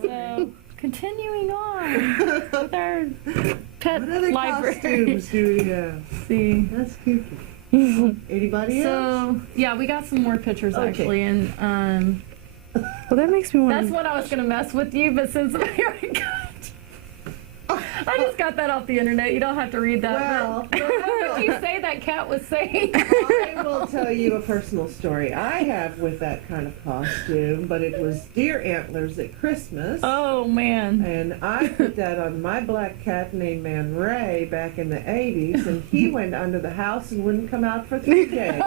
So, continuing on with our pet What other library. costumes do we have? See. That's cute. Anybody else? So, yeah, we got some more pictures Okay. actually, and Well, that makes me want that's what I was gonna mess with you, but since we already got, I just got that off the internet. You don't have to read that. Well, but what did you say that cat was saying? I will tell you a personal story I have with that kind of costume, but it was deer antlers at Christmas. Oh man. And I put that on my black cat named Man Ray back in the 80s, and he went under the house and wouldn't come out for 3 days.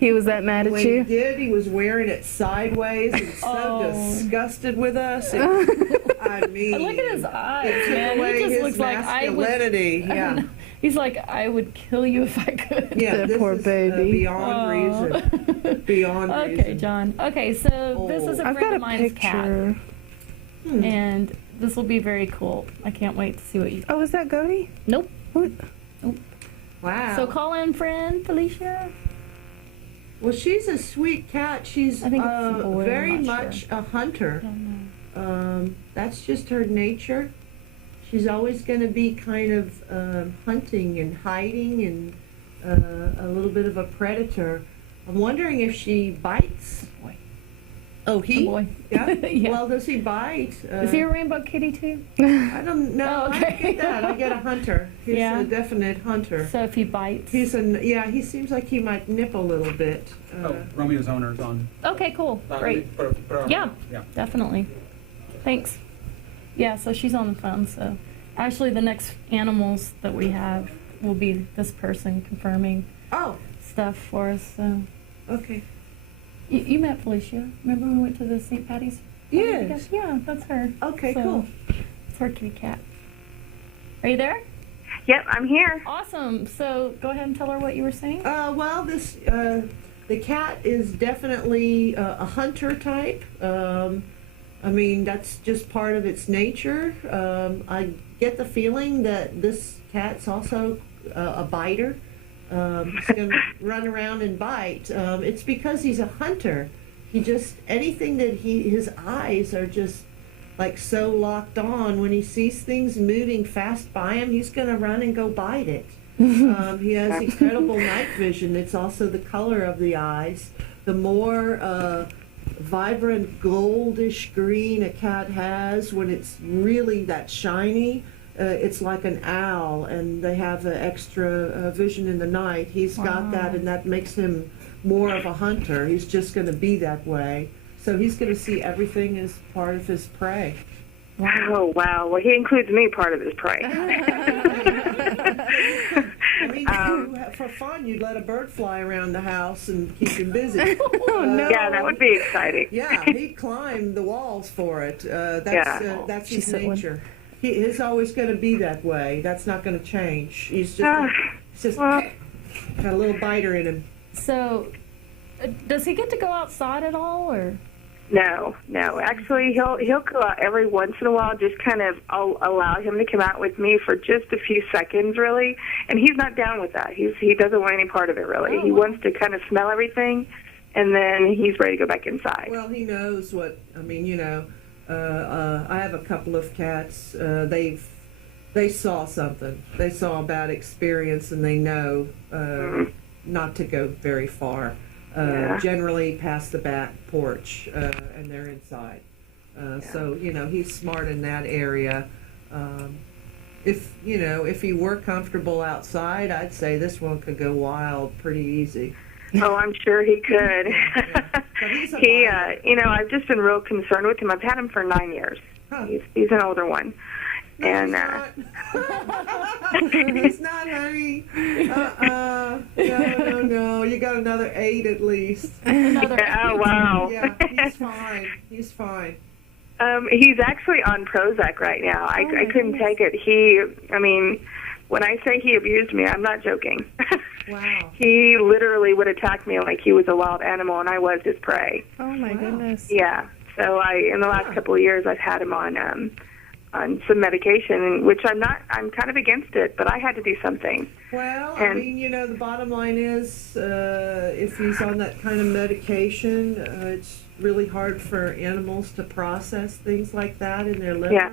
he was that mad at When he you. did, he was wearing it sideways and so Oh. disgusted with us. I mean, Look at his eyes, it took man. away He just his looks like I would. masculinity. Yeah, He's like, I would kill you if I could. yeah. That This poor is, baby. beyond reason. Beyond Okay, reason. John. Okay, so this is a I've friend got of a mine's cat, picture. and this will be very cool. I can't wait to see what you. Oh, is that Goaty? Nope. What? Wow. So call in, friend Felicia. Well, she's a sweet cat. She's I think it's a boy, I'm very not much sure. a hunter. I don't know. That's just her nature. She's always going to be kind of hunting and hiding and a little bit of a predator. I'm wondering if she bites. Boy. Oh, It's a he? boy. Yeah? Yeah. Well, does he bite? Is he a rainbow kitty too? I don't know. Oh, I okay. get that. I get a hunter. He's Yeah. a definite hunter. So if he bites. Yeah, he seems like he might nip a little bit. Romeo's owner's on. Okay, cool. Great. Put it on. Yeah. Yeah. Definitely. Thanks. Yeah, so she's on the phone. So actually, the next animals that we have will be this person confirming Oh, stuff for us. So okay. you met Felicia. Remember when we went to the St. Patty's? Yes. Yeah, that's her. Okay, So, cool. It's her kitty cat. Are you there? Yep, I'm here. Awesome. So go ahead and tell her what you were saying. Well, the cat is definitely a hunter type. I mean, that's just part of its nature. I get the feeling that this cat's also a biter. He's going to run around and bite. It's because he's a hunter. He just, anything that his eyes are just like so locked on. When he sees things moving fast by him, he's going to run and go bite it. He has incredible night vision. It's also the color of the eyes. The more vibrant goldish green a cat has, when it's really that shiny, it's like an owl, and they have extra vision in the night. He's got that, and that makes him more of a hunter. He's just going to be that way. So he's going to see everything as part of his prey. Oh, wow. Well, he includes me part of his prey. I mean, for fun, you'd let a bird fly around the house and keep him busy. Oh, no. Yeah, that would be exciting. Yeah, he'd climb the walls for it. That's his She's one. nature. He's always going to be that way. That's not going to change. He's just Well- got a little biter in him. So does he get to go outside at all, or? No. Actually, he'll go out every once in a while. Just kind of, I'll allow him to come out with me for just a few seconds, really. And he's not down with that. He doesn't want any part of it, really. Oh, he wow. wants to kind of smell everything, and then he's ready to go back inside. Well, he knows what. I mean, I have a couple of cats. They saw something. They saw a bad experience, and they know not to go very far. Yeah. Generally past the back porch, and they're inside. So he's smart in that area. If he were comfortable outside, I'd say this one could go wild pretty easy. Oh, I'm sure he could. But he's a He, biter. I've just been real concerned with him. I've had him for 9 years. Huh. He's an older one. No, And he's not, honey. No. You got another 8 at least. Another. oh, wow. Yeah, he's fine. He's fine. He's actually on Prozac right now. I my couldn't goodness. take it. When I say he abused me, I'm not joking. Wow. He literally would attack me like he was a wild animal and I was his prey. Oh my Wow. goodness. Yeah. So in the last couple of years, I've had him on some medication, which I'm kind of against it, but I had to do something. Well, I mean, you know, the bottom line is, if he's on that kind of medication, it's really hard for animals to process things like that in their liver. Yeah.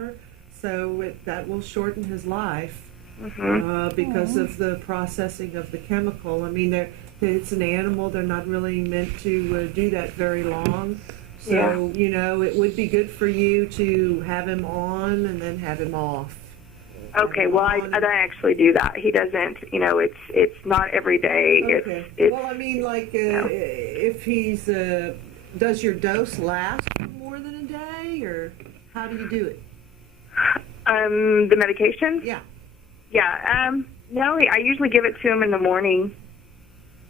So that will shorten his life Mm-hmm. because of the processing of the chemical. I mean, it's an animal; they're not really meant to do that very long. So, Yeah. you know, it would be good for you to have him on and then have him off. Okay, well, I don't actually do that. He doesn't, you know, it's not every day. Okay. It's Well, I mean, like, no. if he's, does your dose last for more than a day, or how do you do it? the medication. Yeah. Yeah. No, I usually give it to him in the morning.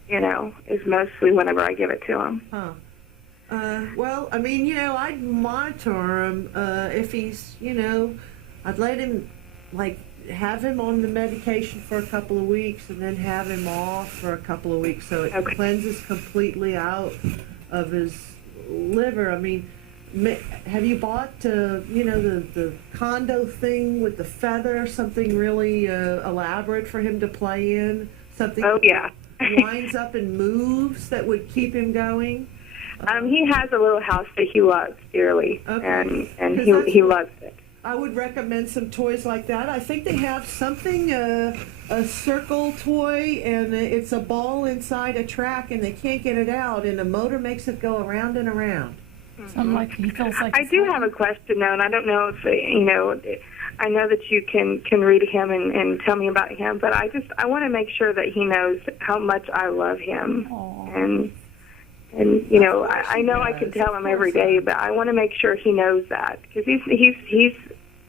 You know, is mostly whenever I give it to him. Huh. Well, I mean, you know, I'd monitor him if he's, you know, I'd let him, like, have him on the medication for a couple of weeks and then have him off for a couple of weeks so it Okay. cleanses completely out of his liver. I mean, have you bought, you know, the condo thing with the feather, something really elaborate for him to play in? Something Oh yeah. that winds up and moves that would keep him going? He has a little house that he loves dearly, Okay. and 'Cause he loves it. I would recommend some toys like that. I think they have something, a circle toy, and it's a ball inside a track, and they can't get it out, and a motor makes it go around and around. Something like he feels like I it's do home. have a question though, and I don't know if you know. I know that you can read him and tell me about him, but I want to make sure that he knows how much I love him, Aw. and you know Of course I he know I does. can tell Of him every course he day, does. but I want to make sure he knows that because he's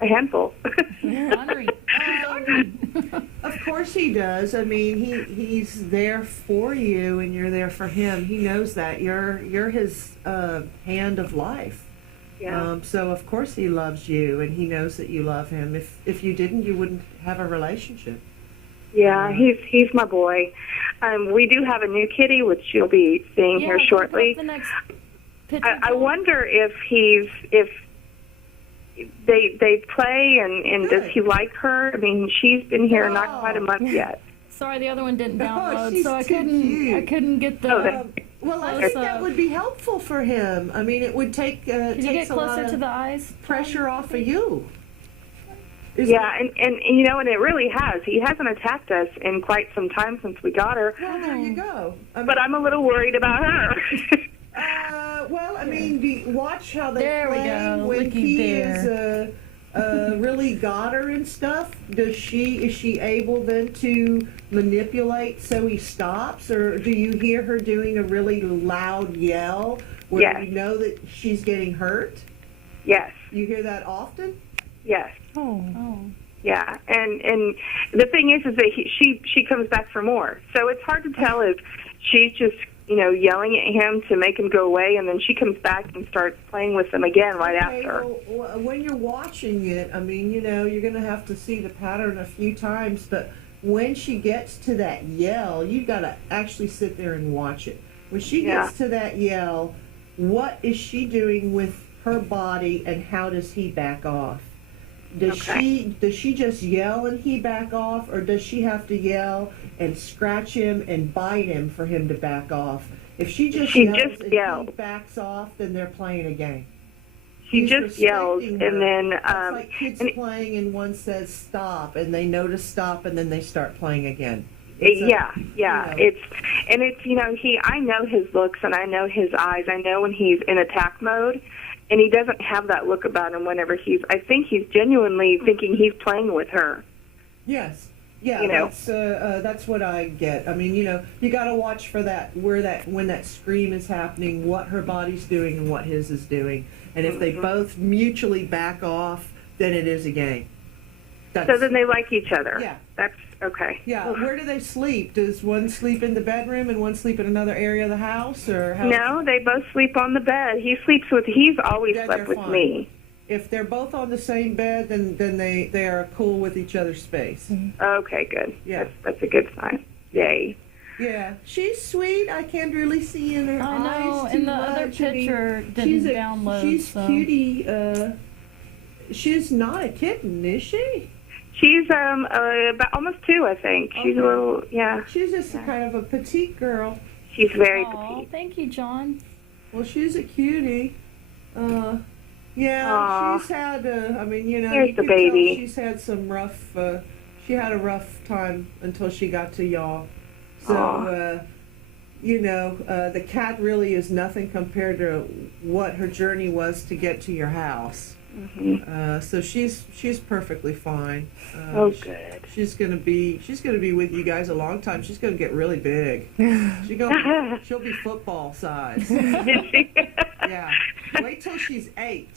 a handful. Ornery. Of course he does. I mean, he's there for you, and you're there for him. He knows that you're his hand of life. Yeah. So of course he loves you, and he knows that you love him. If you didn't, you wouldn't have a relationship. Yeah, he's my boy. We do have a new kitty, which you'll be seeing here Yeah, shortly. put up the next picture. I wonder if they play and does he like her? I mean, she's been here not quite a month yet. Sorry, the other one didn't Oh, download, she's so I too couldn't. cute. I couldn't get the. Oh, that- Well, I Close think up. that would be helpful for him. I mean, it would take Can you get takes a lot closer of to the eyes? pressure off of you. Is Yeah, and you know, and it really has. He hasn't attacked us in quite some time since we got her, Well, there you go. I mean, but I'm a little worried about her. well, I mean, watch how they There we play go. when Looky he there. is really got her and stuff. Is she able then to manipulate so he stops, or do you hear her doing a really loud yell where Yes. you know that she's getting hurt? Yes, You hear that often? yes. Oh. Oh. Yeah, and the thing is that she comes back for more. So it's hard to tell if she's just yelling at him to make him go away, and then she comes back and starts playing with him again right Okay, after. well, when you're watching it, I mean, you're going to have to see the pattern a few times, but when she gets to that yell, you've got to actually sit there and watch it. When she gets to that yell, what is she doing with her body, and how does he back off? Does she just yell and he back off, or does she have to yell and scratch him and bite him for him to back off? If she just yells and he backs off, then they're playing a game. She He's just yells, respecting her. and then It's like kids and playing, and one says stop, and they know to stop, and then they start playing again. It's I know his looks and I know his eyes. I know when he's in attack mode, and he doesn't have that look about him whenever I think he's genuinely thinking he's playing with her. Yes. Yeah, that's what I get. I mean, you got to watch for that, when that scream is happening, what her body's doing and what his is doing. And if they both mutually back off, then it is a game. So then they like each other. Yeah. That's okay. Yeah, where do they sleep? Does one sleep in the bedroom and one sleep in another area of the house, or how? No, they both sleep on the bed. He's always Then slept they're with fine. me. If they're both on the same bed, then they are cool with each other's space. Okay, good. Yeah. That's a good sign. Yay. Yeah, she's sweet. I can't really see in her I know, eyes too and the other much. I mean, picture didn't she's download. She's so. cutie. she's not a kitten, is she? She's about almost 2, I think. She's a Okay. little, yeah. She's just kind of a petite girl. She's very Aw, petite. thank you, John. Well, she's a cutie. Yeah, Aw. she's had. I mean, you know, Here's you the can tell baby. she's had some rough. She had a rough time until she got to y'all. So, Aw. you know, the cat really is nothing compared to what her journey was to get to your house. Hmm. So she's perfectly fine. Oh, good. She's gonna be with you guys a long time. She's gonna get really big. She'll be football size. Yeah. Wait till she's 8.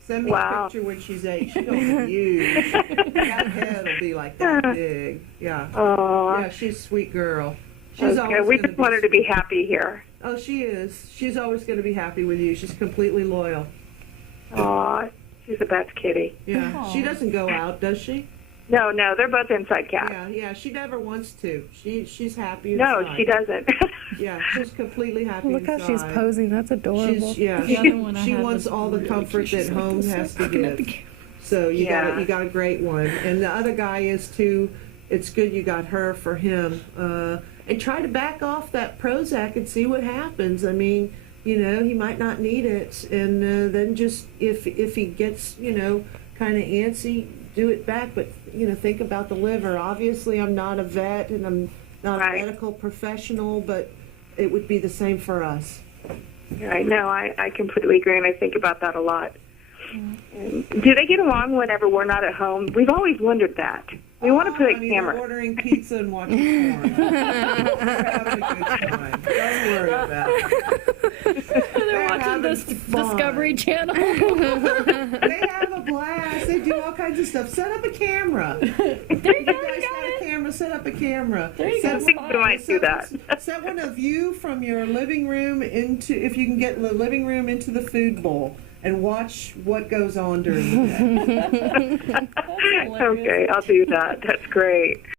Send me Wow. a picture when she's 8. She's gonna be huge. That head will be like that big. Yeah. Oh, Yeah, she's a sweet girl. She's okay. always We gonna just want her to be happy here. Oh, she is. She's always gonna be happy with you. She's completely loyal. Aw, she's the best kitty. Yeah. Aw. She doesn't go out, does she? No, they're both inside cats. Yeah, yeah. She never wants to. She's happy. No, inside. she doesn't. Yeah, she's completely happy. Look how she's inside. posing. That's adorable. She's, yeah, The other one I she had wants was all the really comfort cute. that She's like home this, has to looking at the give. camera. So you Yeah. got a great one, and the other guy is too. It's good you got her for him, and try to back off that Prozac and see what happens. I mean, you know, he might not need it, and then just if he gets, you know, kind of antsy, do it back. But you know, think about the liver. Obviously, I'm not a vet and I'm not Right. a medical professional, but it would be the same for us. I know. I completely agree, and I think about that a lot. And do they get along whenever we're not at home? We've always wondered that. We want to put a They're camera. ordering pizza and watching porn. They're having a good time. Don't worry about it. They're watching having this fun. Discovery Channel. They have a blast. They do all kinds of stuff. Set up a camera. There you You go, guys you got got a it. camera. Set up a camera. There you Set go. one- We might do that. Set one of you from your living room into, if you can get the living room into the food bowl, and watch what goes on during the day. That's hilarious. Okay, I'll do that. That's great.